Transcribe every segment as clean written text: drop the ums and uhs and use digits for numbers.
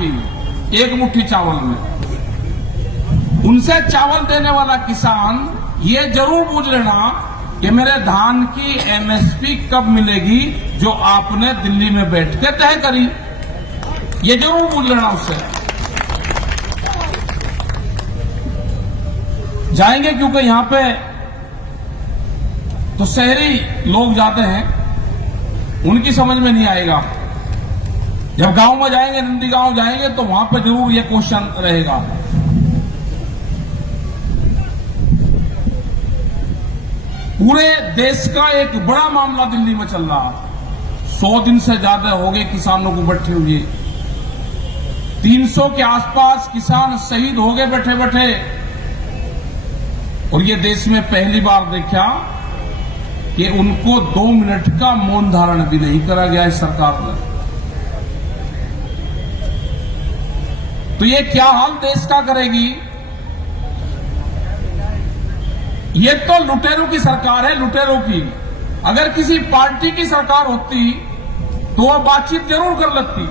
आपकी एक मुट्ठी चावल में। उनसे चावल देने वाला किसान ये जरूर पूछ लेना कि मेरे धान की एमएसपी कब मिलेगी जो आपने दिल्ली में बैठ के तय करी। ये जरूर पूछ लेना उससे। जाएंगे क्योंकि यहां पे तो शहरी लोग जाते हैं, उनकी समझ में नहीं आएगा। जब गांव में जाएंगे, नंदीगांव जाएंगे, तो वहां पे जरूर ये क्वेश्चन रहेगा। पूरे देश का एक बड़ा मामला दिल्ली में चल रहा। 100 दिन से ज्यादा हो गए किसानों को बैठे हुए। 300 के आसपास किसान शहीद हो गए बैठे बैठे। और ये देश में पहली बार देखा कि उनको 2 मिनट का मौन धारण भी नहीं करा गया इस सरकार ने। तो ये क्या हाल देश का करेगी? ये तो लुटेरों की सरकार है, लुटेरों की। अगर किसी पार्टी की सरकार होती तो वह बातचीत जरूर कर लेती,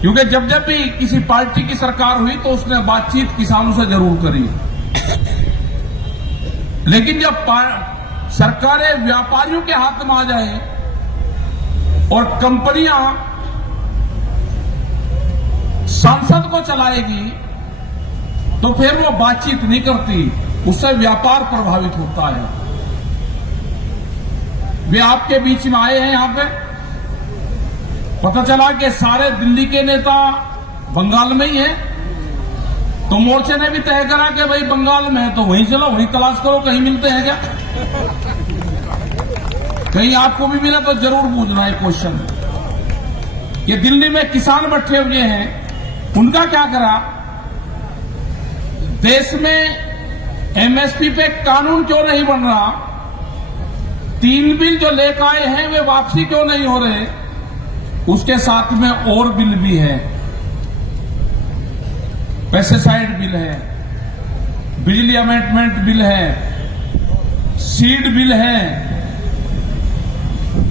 क्योंकि जब जब भी किसी पार्टी की सरकार हुई तो उसने बातचीत किसानों से जरूर करी। लेकिन जब सरकारें व्यापारियों के हाथ में आ जाए और कंपनियां सांसद को चलाएगी तो फिर वो बातचीत नहीं करती, उससे व्यापार प्रभावित होता है। वे आपके बीच में आए हैं यहां पे, पता चला कि सारे दिल्ली के नेता बंगाल में ही हैं, तो मोर्चे ने भी तय करा कि भाई बंगाल में है तो वहीं चलो, वहीं तलाश करो, कहीं मिलते हैं क्या? कहीं आपको भी मिला तो जरूर पूछना है क्वेश्चन। ये दिल्ली में किसान बैठे हुए हैं, उनका क्या करा? देश में एमएसपी पे कानून क्यों नहीं बन रहा? 3 बिल जो लेकर आए हैं वे वापसी क्यों नहीं हो रहे? उसके साथ में और बिल भी है, पेस्टिसाइड बिल है, बिजली अमेंडमेंट बिल है, सीड बिल है।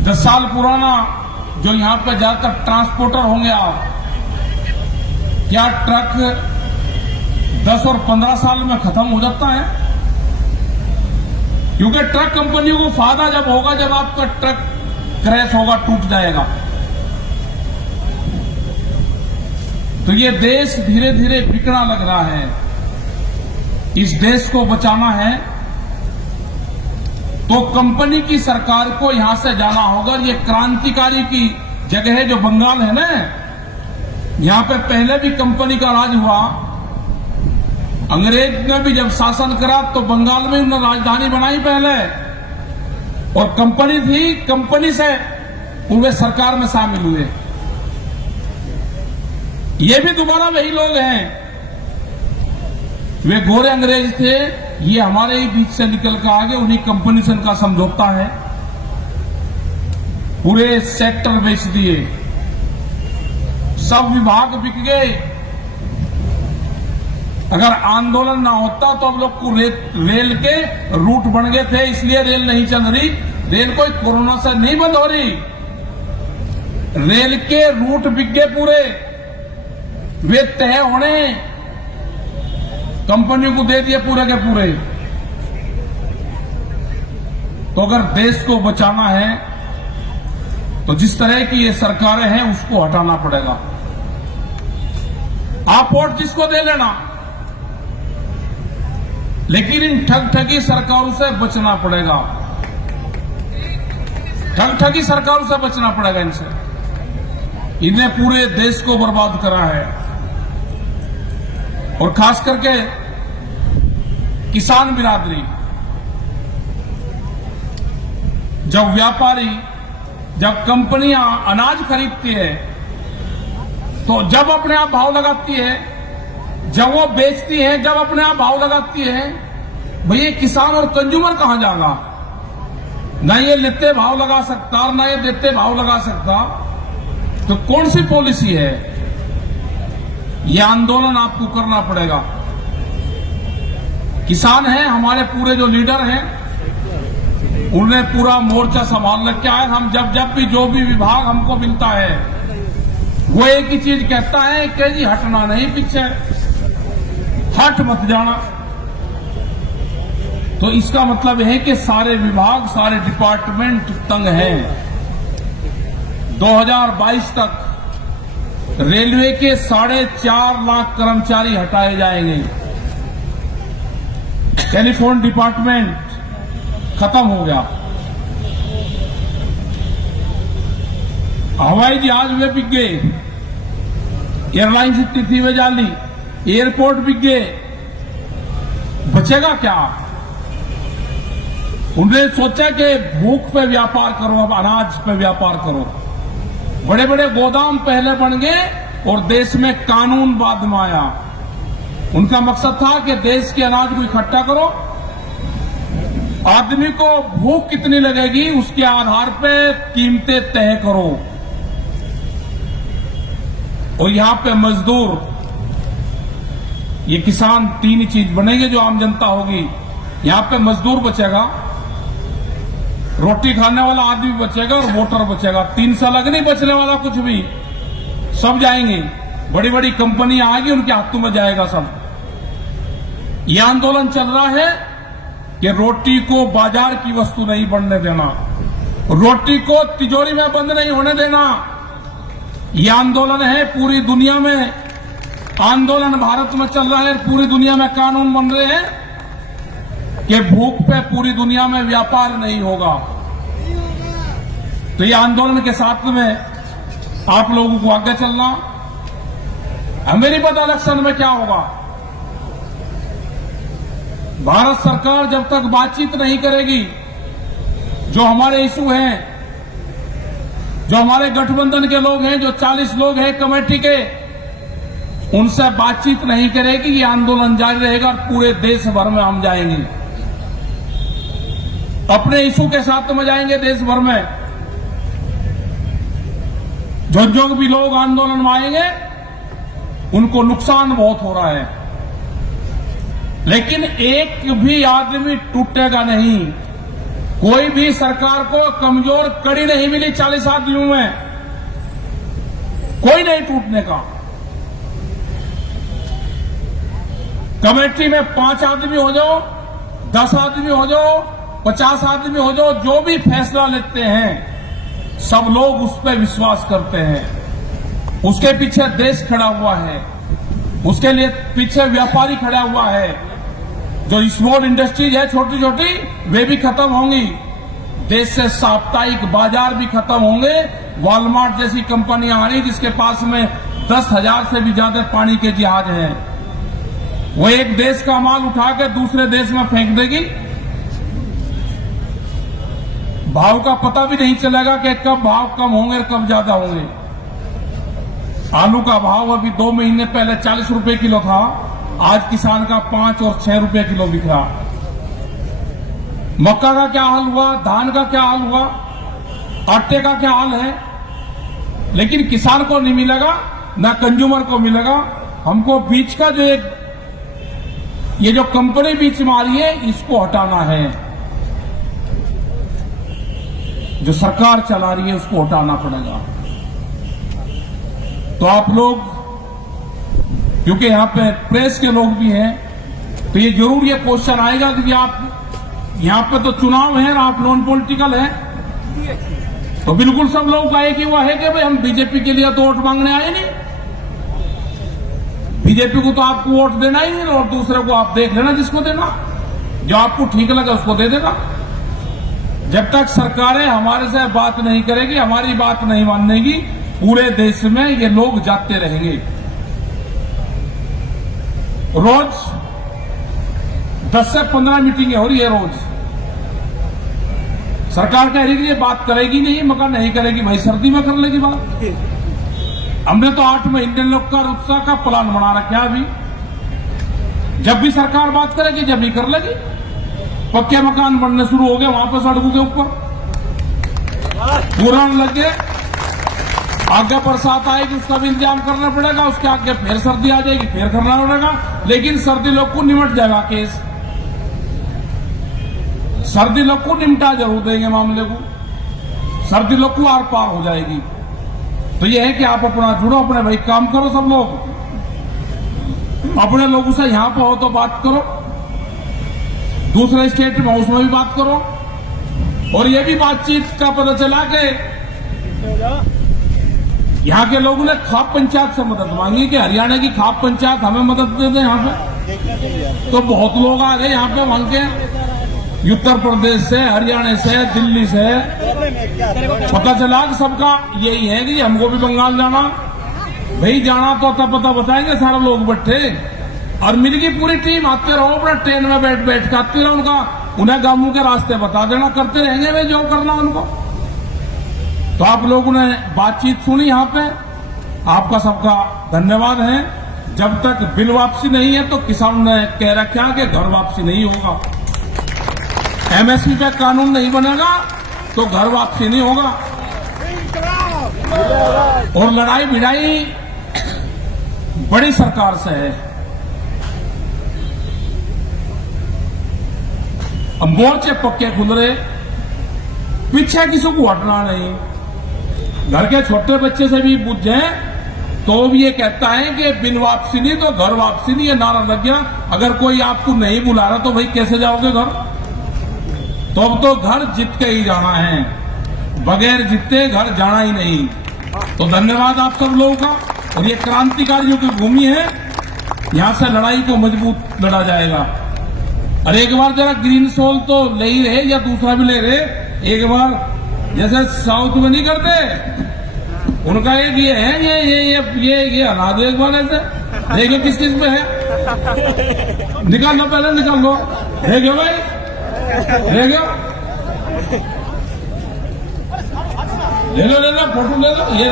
10 साल पुराना जो यहां पर ज्यादातर ट्रांसपोर्टर होंगे आप, क्या ट्रक 10 और 15 साल में खत्म हो जाता है? क्योंकि ट्रक कंपनियों को फायदा जब होगा जब आपका ट्रक क्रैश होगा, टूट जाएगा। तो ये देश धीरे धीरे बिकना लग रहा है। इस देश को बचाना है तो कंपनी की सरकार को यहां से जाना होगा। ये क्रांतिकारी की जगह है जो बंगाल है ना, यहां पे पहले भी कंपनी का राज हुआ। अंग्रेज ने भी जब शासन करा तो बंगाल में उन्होंने राजधानी बनाई पहले, और कंपनी थी, कंपनी से वे सरकार में शामिल हुए। ये भी दोबारा वही लोग हैं, वे गोरे अंग्रेज थे, ये हमारे ही बीच से निकल कर आ गए। उन्हीं कंपनी से इनका समझौता है, पूरे सेक्टर बेच दिए, सब विभाग बिक गए। अगर आंदोलन ना होता तो हम लोग को रेल के रूट बन गए थे, इसलिए रेल नहीं चल रही। रेल कोई कोरोना से नहीं बंद हो रही, रेल के रूट बिक गए पूरे, वे तय होने कंपनियों को दे दिए पूरे के पूरे। तो अगर देश को बचाना है तो जिस तरह की ये सरकारें हैं उसको हटाना पड़ेगा। आप वोट जिसको दे लेना, लेकिन इन ठगी सरकारों से बचना पड़ेगा। ठगी सरकारों से बचना पड़ेगा इनसे। इन्हें पूरे देश को बर्बाद करा है, और खास करके किसान बिरादरी। जब व्यापारी, जब कंपनियां अनाज खरीदती है तो जब अपने आप भाव लगाती है, जब वो बेचती है जब अपने आप भाव लगाती है, भैया किसान और कंज्यूमर कहां जाएगा? ना ये लेते भाव लगा सकता और ना ये देते भाव लगा सकता। तो कौन सी पॉलिसी है? ये आंदोलन आपको करना पड़ेगा। किसान हैं हमारे पूरे जो लीडर हैं, उन्होंने पूरा मोर्चा संभाल रखा है। हम जब भी जो भी विभाग हमको मिलता है वो एक ही चीज कहता है कि जी हटना नहीं, पीछे हट मत जाना। तो इसका मतलब है कि सारे विभाग, सारे डिपार्टमेंट तंग हैं। 2022 तक रेलवे के 4.5 लाख कर्मचारी हटाए जाएंगे। टेलीफोन डिपार्टमेंट खत्म हो गया, हवाई जहाज वे बिक गए, एयरलाइंस इतनी थी वे जाली, एयरपोर्ट बिक गए, बचेगा क्या? उन्होंने सोचा कि भूख पे व्यापार करो, अब अनाज पे व्यापार करो। बड़े बड़े गोदाम पहले बन गए और देश में कानून बाद में आया। उनका मकसद था कि देश के अनाज को इकट्ठा करो, आदमी को भूख कितनी लगेगी उसके आधार पे कीमतें तय करो। और यहां पे मजदूर, ये किसान, तीन ही चीज बनेंगे जो आम जनता होगी। यहां पे मजदूर बचेगा, रोटी खाने वाला आदमी बचेगा और वोटर बचेगा। 3 साल अलग नहीं बचने वाला कुछ भी, सब जाएंगे। बड़ी बड़ी कंपनियां आएंगी, उनके हाथों में जाएगा सब। यह आंदोलन चल रहा है कि रोटी को बाजार की वस्तु नहीं बनने देना, रोटी को तिजोरी में बंद नहीं होने देना। यह आंदोलन है पूरी दुनिया में, आंदोलन भारत में चल रहा है, पूरी दुनिया में कानून बन रहे हैं कि भूख पे पूरी दुनिया में व्यापार नहीं होगा। तो ये आंदोलन के साथ में आप लोगों को आगे चलना। हमें नहीं पता इलेक्शन में क्या होगा। भारत सरकार जब तक बातचीत नहीं करेगी, जो हमारे इशू हैं, जो हमारे गठबंधन के लोग हैं, जो 40 लोग हैं कमेटी के, उनसे बातचीत नहीं करेगी, ये आंदोलन जारी रहेगा और पूरे देश भर में हम जाएंगे, अपने इशू के साथ में जाएंगे देश भर में। जो भी लोग आंदोलन में आएंगे उनको नुकसान बहुत हो रहा है, लेकिन एक भी आदमी टूटेगा नहीं। कोई भी सरकार को कमजोर कड़ी नहीं मिली 40 आदमियों में, कोई नहीं टूटने का। कमेटी में 5 आदमी हो जाओ, 10 आदमी हो जाओ, 50 आदमी हो जाओ, जो भी फैसला लेते हैं सब लोग उस पर विश्वास करते हैं। उसके पीछे देश खड़ा हुआ है, उसके लिए पीछे व्यापारी खड़ा हुआ है। जो स्मॉल इंडस्ट्रीज है, छोटी छोटी, वे भी खत्म होंगी। देश से साप्ताहिक बाजार भी खत्म होंगे। वॉलमार्ट जैसी कंपनियां आ रही जिसके पास में 10,000 से भी ज्यादा पानी के जहाज हैं, वो एक देश का माल उठा के दूसरे देश में फेंक देगी। भाव का पता भी नहीं चलेगा कि कब भाव कम होंगे और कब ज्यादा होंगे। आलू का भाव अभी 2 महीने पहले 40 रुपए किलो था, आज किसान का 5 और 6 रुपए किलो बिक रहा। मक्का का क्या हाल हुआ, धान का क्या हाल हुआ, आटे का क्या हाल है। लेकिन किसान को नहीं मिलेगा, ना कंज्यूमर को मिलेगा। हमको बीच का जो एक ये जो कंपनी बीच में आ रही है, इसको हटाना है। जो सरकार चला रही है उसको हटाना पड़ेगा। तो आप लोग, क्योंकि यहां पे प्रेस के लोग भी हैं, तो ये जरूर ये क्वेश्चन आएगा कि आप यहां पे तो चुनाव है और आप नॉन पॉलिटिकल है, तो बिल्कुल सब लोग कहे कि वो है कि भाई हम बीजेपी के लिए तो वोट मांगने आए नहीं। बीजेपी को तो आपको वोट देना ही नहीं, और दूसरे को आप देख लेना जिसको देना, जो आपको ठीक लगे उसको दे देना। जब तक सरकारें हमारे से बात नहीं करेगी, हमारी बात नहीं मानेगी, पूरे देश में ये लोग जाते रहेंगे। रोज 10 से 15 मीटिंगें हो रही है रोज। सरकार कह रही है कि ये बात करेगी नहीं, मगर नहीं करेगी, भाई सर्दी में कर लेगी बात। हमने तो 8 महीने लोग का उत्साह का प्लान बना रखा है। अभी जब भी सरकार बात करेगी, जब भी कर लेगी। पक्के मकान बनने शुरू हो गए वहां पर सड़कों के ऊपर, पुरान लग गए, आगे बरसात आएगी उसका भी इंतजाम करना पड़ेगा, उसके आगे फिर सर्दी आ जाएगी, फिर करना पड़ेगा। लेकिन सर्दी लोग को निमट जाएगा केस। सर्दी लोग को निपटा जरूर देंगे मामले को, सर्दी लोग को आर पार हो जाएगी। तो ये है कि आप अपना जुड़ो, अपने भाई काम करो, सब लोग अपने लोगों से यहां पर हो तो बात करो, दूसरे स्टेट में उसमें भी बात करो। और ये भी बातचीत का पता चला कि यहाँ के लोगों ने खाप पंचायत से मदद मांगी कि हरियाणा की खाप पंचायत हमें मदद दे दे यहाँ पे। तो बहुत लोग आ गए यहाँ पे, वहां के उत्तर प्रदेश से, हरियाणा से, दिल्ली से। पता चला कि सबका यही है कि हमको भी बंगाल जाना, भाई जाना तो तब पता बताएंगे सारे लोग बैठे। और मिल पूरी टीम आते रहो, अपना ट्रेन में बैठ बैठ के आती रहो, उन्हें गांवों के रास्ते बता देना, करते रहेंगे वे जो करना उनको। तो आप लोगों ने बातचीत सुनी यहाँ पे, आपका सबका धन्यवाद है। जब तक बिल वापसी नहीं है तो किसान ने कह रखा कि घर वापसी नहीं होगा, एमएसपी पे कानून नहीं बनेगा तो घर वापसी नहीं होगा। और लड़ाई भिड़ाई बड़ी सरकार से है। अब मोर्चे पक्के खुल रहे, पीछे किसी को हटना नहीं। घर के छोटे बच्चे से भी पूछ जाए तो भी ये कहता है कि बिन वापसी नहीं तो घर वापसी नहीं, ये नारा लग गया। अगर कोई आपको नहीं बुला रहा तो भाई कैसे जाओगे घर? तो अब तो घर जीत के ही जाना है, बगैर जीते घर जाना ही नहीं। तो धन्यवाद आप सब लोगों का। और ये क्रांतिकारियों की भूमि है, यहां से लड़ाई को मजबूत लड़ा जाएगा। और एक बार जरा ग्रीन सोल तो ले ही रहे या दूसरा भी ले रहे, एक बार जैसे साउथ में नहीं करते, उनका एक ये है, ये हरा दो एक बार ऐसे। देखो किस किस पे है, निकाल लो पहले, निकाल लो। देखो भाई, देखो, ले लो फोटो ले लो, ये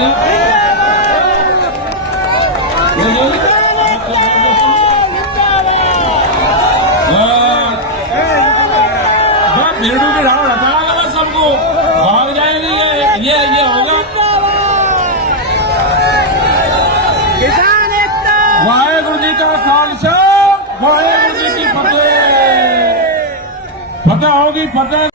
भेड़ू की ढाल हटाएगा सबको, भाग जाएंगे। ये होगा वाहेगुरु जी का खालसा, वाहेगुरु जी की फतेह। फतेह होगी, फतेह।